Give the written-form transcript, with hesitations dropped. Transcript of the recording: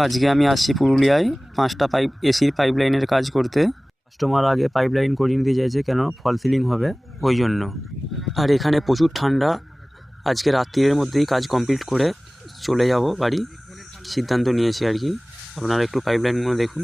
আজকে আমি আসছি পুরুলিয়ায় 5টা এসির পাইপ লাইনের কাজ করতে। কাস্টমার আগে পাইপ লাইন করিয়ে নিতে চাইছে, কেন ফল সিলিং হবে ওই জন্য। আর এখানে প্রচুর ঠান্ডা, আজকে রাত্রির মধ্যেই কাজ কমপ্লিট করে চলে যাব বাড়ি, সিদ্ধান্ত নিয়েছি আর কি। আপনারা একটু পাইপ লাইনগুলো দেখুন।